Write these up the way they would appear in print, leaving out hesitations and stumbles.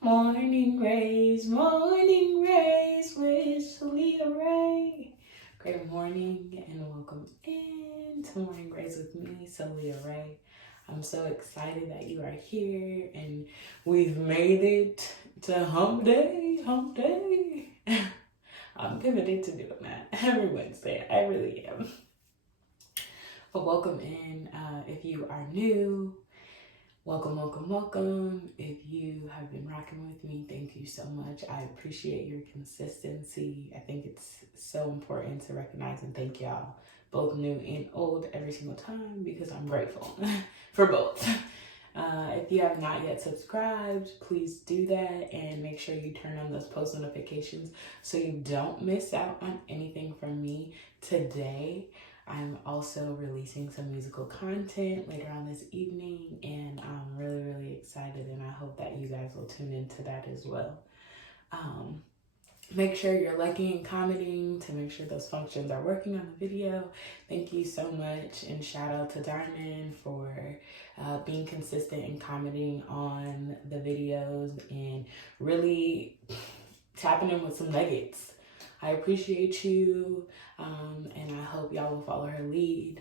Morning Raez with Soulliaa Rae. Great morning and welcome in to Morning Raez with me, Soulliaa Rae. I'm so excited that you are here and we've made it to hump day. I'm committed to doing that every Wednesday. I really am. But welcome in. If you are new, welcome. If you have been rocking with me, thank you so much. I appreciate your consistency. I think it's so important to recognize and thank y'all, both new and old, every single time, because I'm grateful for both. If you have not yet subscribed, please do that and make sure you turn on those post notifications so you don't miss out on anything from me. Today, I'm also releasing some musical content later on this evening, and I'm really excited, and I hope that you guys will tune into that as well. Make sure you're liking and commenting to make sure those functions are working on the video. Thank you so much, and shout out to Diamond for being consistent and commenting on the videos and really tapping in with some nuggets. I appreciate you, and I hope y'all will follow her lead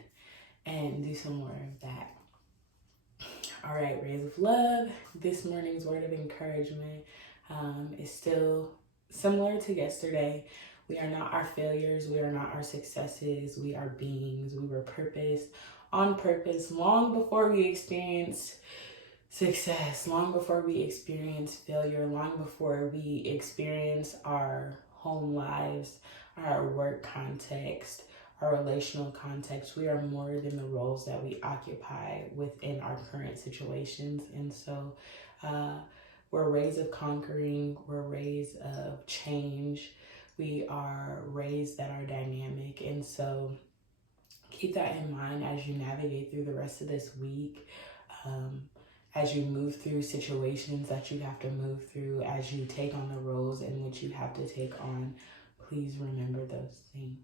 and do some more of that. All right, Rays of Love. This morning's word of encouragement is still similar to yesterday. We are not our failures. We are not our successes. We are beings. We were purposed on purpose long before we experienced success, long before we experienced failure, long before we experienced our home lives, our work context, our relational context. We are more than the roles that we occupy within our current situations. And so we're Rays of conquering, we're Rays of change, we are Rays that are dynamic. And so keep that in mind as you navigate through the rest of this week. As you move through situations that you have to move through, as you take on the roles in which you have to take on, please remember those things.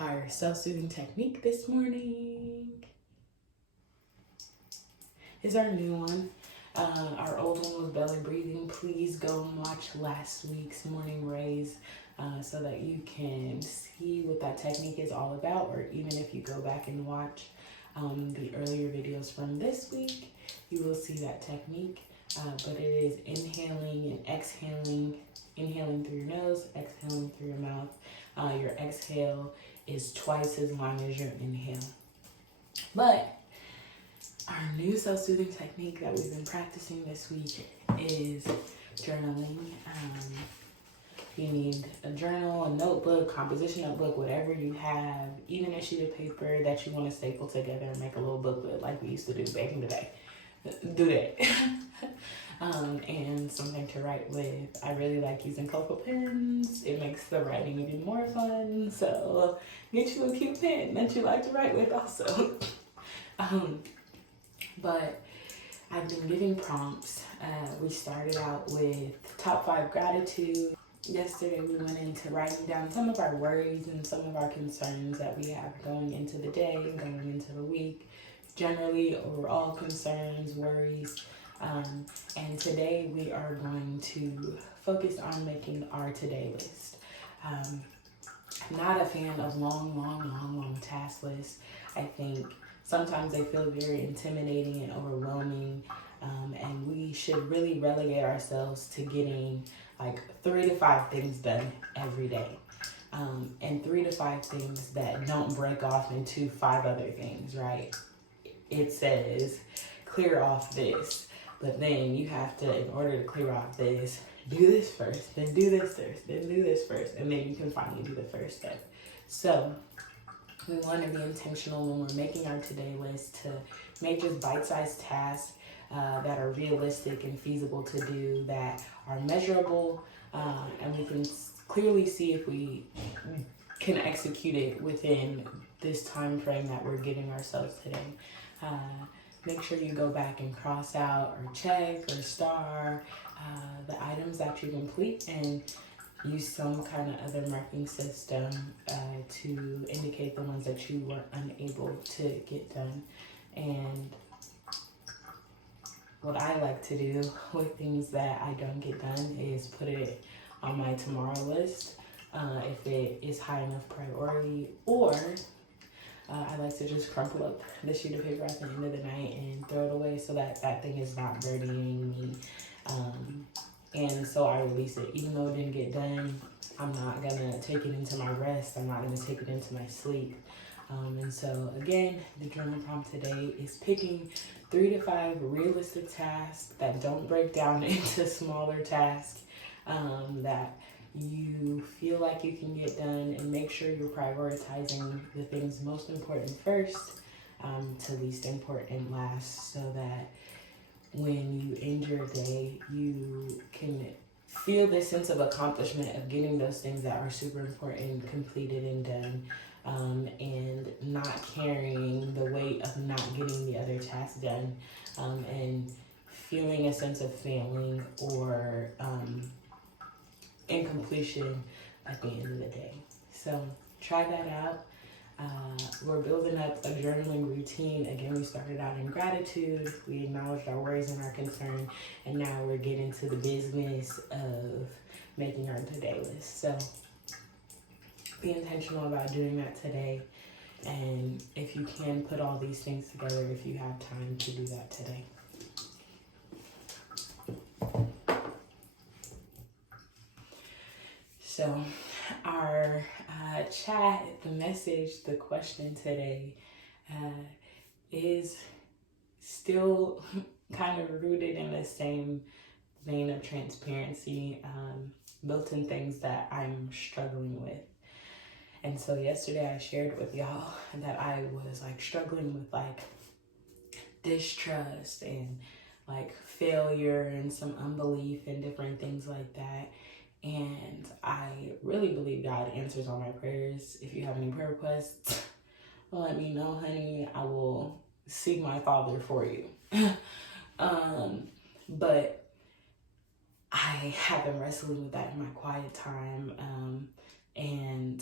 Our self-soothing technique this morning is our new one. Our old one was belly breathing. Please go and watch last week's Morning Raez so that you can see what that technique is all about, or even if you go back and watch the earlier videos from this week, you will see that technique, but it is inhaling and exhaling, inhaling through your nose, exhaling through your mouth. Your exhale is twice as long as your inhale. But our new self-soothing technique that we've been practicing this week is journaling. You need a journal, a notebook, composition notebook, whatever you have, even a sheet of paper that you want to staple together and make a little booklet like we used to do back in the day. Do that. And something to write with. I really like using colorful pens. It makes the writing even more fun. So get you a cute pen that you like to write with also. But I've been giving prompts. We started out with top 5 gratitude. Yesterday we went into writing down some of our worries and some of our concerns that we have going into the day, going into the week. Generally, overall concerns, worries. And today we are going to focus on making our to-day list. I'm not a fan of long task lists. I think sometimes they feel very intimidating and overwhelming, and we should really relegate ourselves to getting like 3 to 5 things done every day, and 3 to 5 things that don't break off into 5 other things, right? It says clear off this, but then you have to, in order to clear off this, do this first, then do this first, then do this first, and then you can finally do the first step. So we want to be intentional when we're making our to-day list to make just bite-sized tasks that are realistic and feasible to do, that are measurable, and we can clearly see if we can execute it within this time frame that we're giving ourselves today. Make sure you go back and cross out or check or star the items that you complete, and use some kind of other marking system to indicate the ones that you were unable to get done. And what I like to do with things that I don't get done is put it on my tomorrow list if it is high enough priority, or I like to just crumple up the sheet of paper at the end of the night and throw it away so that that thing is not burdening me. And so I release it. Even though it didn't get done, I'm not gonna take it into my rest. I'm not gonna take it into my sleep. And so again, the journal prompt today is picking 3 to 5 realistic tasks that don't break down into smaller tasks that you feel like you can get done, and make sure you're prioritizing the things most important first to least important last, so that when you end your day, you can feel this sense of accomplishment of getting those things that are super important completed and done, and not carrying the weight of not getting the other tasks done, and feeling a sense of failing or incompletion at the end of the day. So try that out. We're building up a journaling routine. Again, we started out in gratitude. We acknowledged our worries and our concern, and now we're getting to the business of making our to-do list. So be intentional about doing that today. And if you can, put all these things together if you have time to do that today. So our chat, the message, the question today is still kind of rooted in the same vein of transparency, built-in things that I'm struggling with. And so yesterday I shared with y'all that I was like struggling with like distrust and like failure and some unbelief and different things like that. And I really believe God answers all my prayers. If you have any prayer requests, let me know, honey. I will seek my Father for you. But I have been wrestling with that in my quiet time. And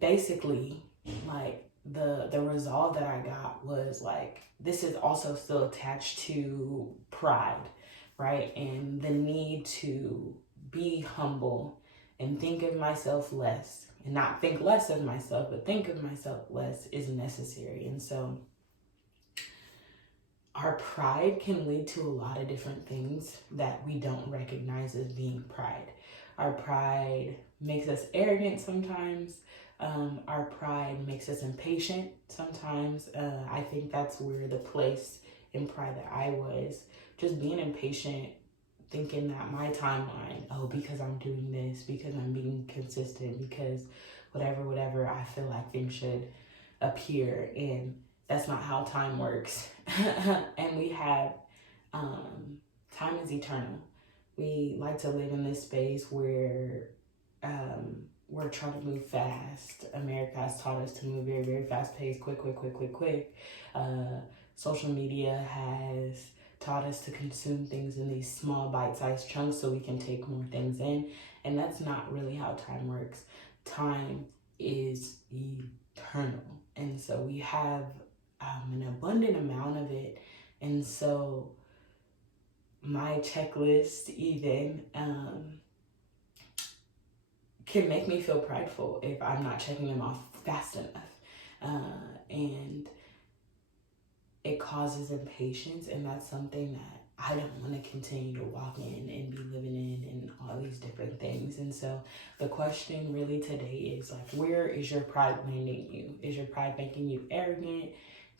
basically, like, the resolve that I got was like, this is also still attached to pride, right? And the need to be humble and think of myself less, and not think less of myself, but think of myself less is necessary. And so our pride can lead to a lot of different things that we don't recognize as being pride. Our pride makes us arrogant sometimes. Our pride makes us impatient sometimes. I think that's where the place in pride that I was, just being impatient, thinking that my timeline, because I'm doing this, because I'm being consistent, because whatever, I feel like things should appear, and that's not how time works. And we have, time is eternal. We like to live in this space where we're trying to move fast. America has taught us to move very, very fast paced, quick. Social media has taught us to consume things in these small bite-sized chunks so we can take more things in. And that's not really how time works. Time is eternal. And so we have an abundant amount of it. And so my checklist even can make me feel prideful if I'm not checking them off fast enough. And it causes impatience, and that's something that I don't want to continue to walk in and be living in and all these different things. And so the question really today is like, where is your pride landing you? Is your pride making you arrogant,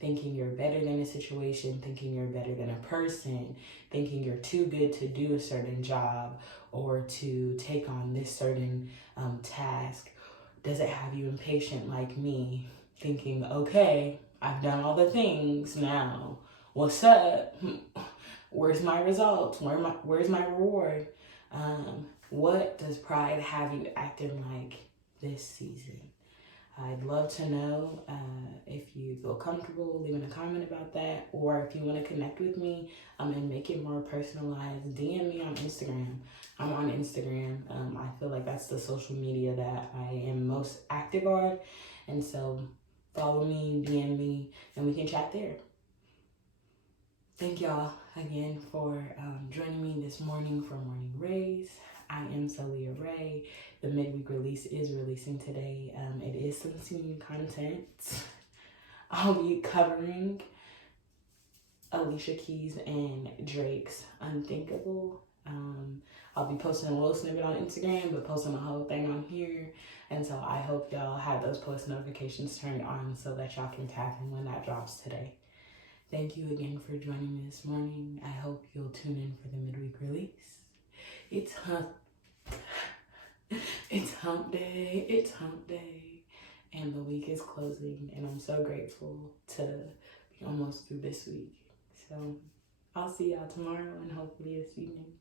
thinking you're better than a situation, thinking you're better than a person, thinking you're too good to do a certain job or to take on this certain task? Does it have you impatient like me, thinking, okay, I've done all the things now, what's up? Where's my results? Where's my reward? What does pride have you acting like this season? I'd love to know if you feel comfortable leaving a comment about that, or if you want to connect with me and make it more personalized, DM me on Instagram. I'm on Instagram. I feel like that's the social media that I am most active on. And so follow me, DM me, and we can chat there. Thank y'all again for joining me this morning for Morning Raez. I am Soulliaa Rae. The midweek release is releasing today. It is some singing content. I'll be covering Alicia Keys and Drake's Unthinkable. I'll be posting a little snippet on Instagram, but posting the whole thing on here. And so I hope y'all have those post notifications turned on so that y'all can tap in when that drops today. Thank you again for joining me this morning. I hope you'll tune in for the midweek release. It's hump day. It's hump day. And the week is closing. And I'm so grateful to be almost through this week. So I'll see y'all tomorrow and hopefully this evening.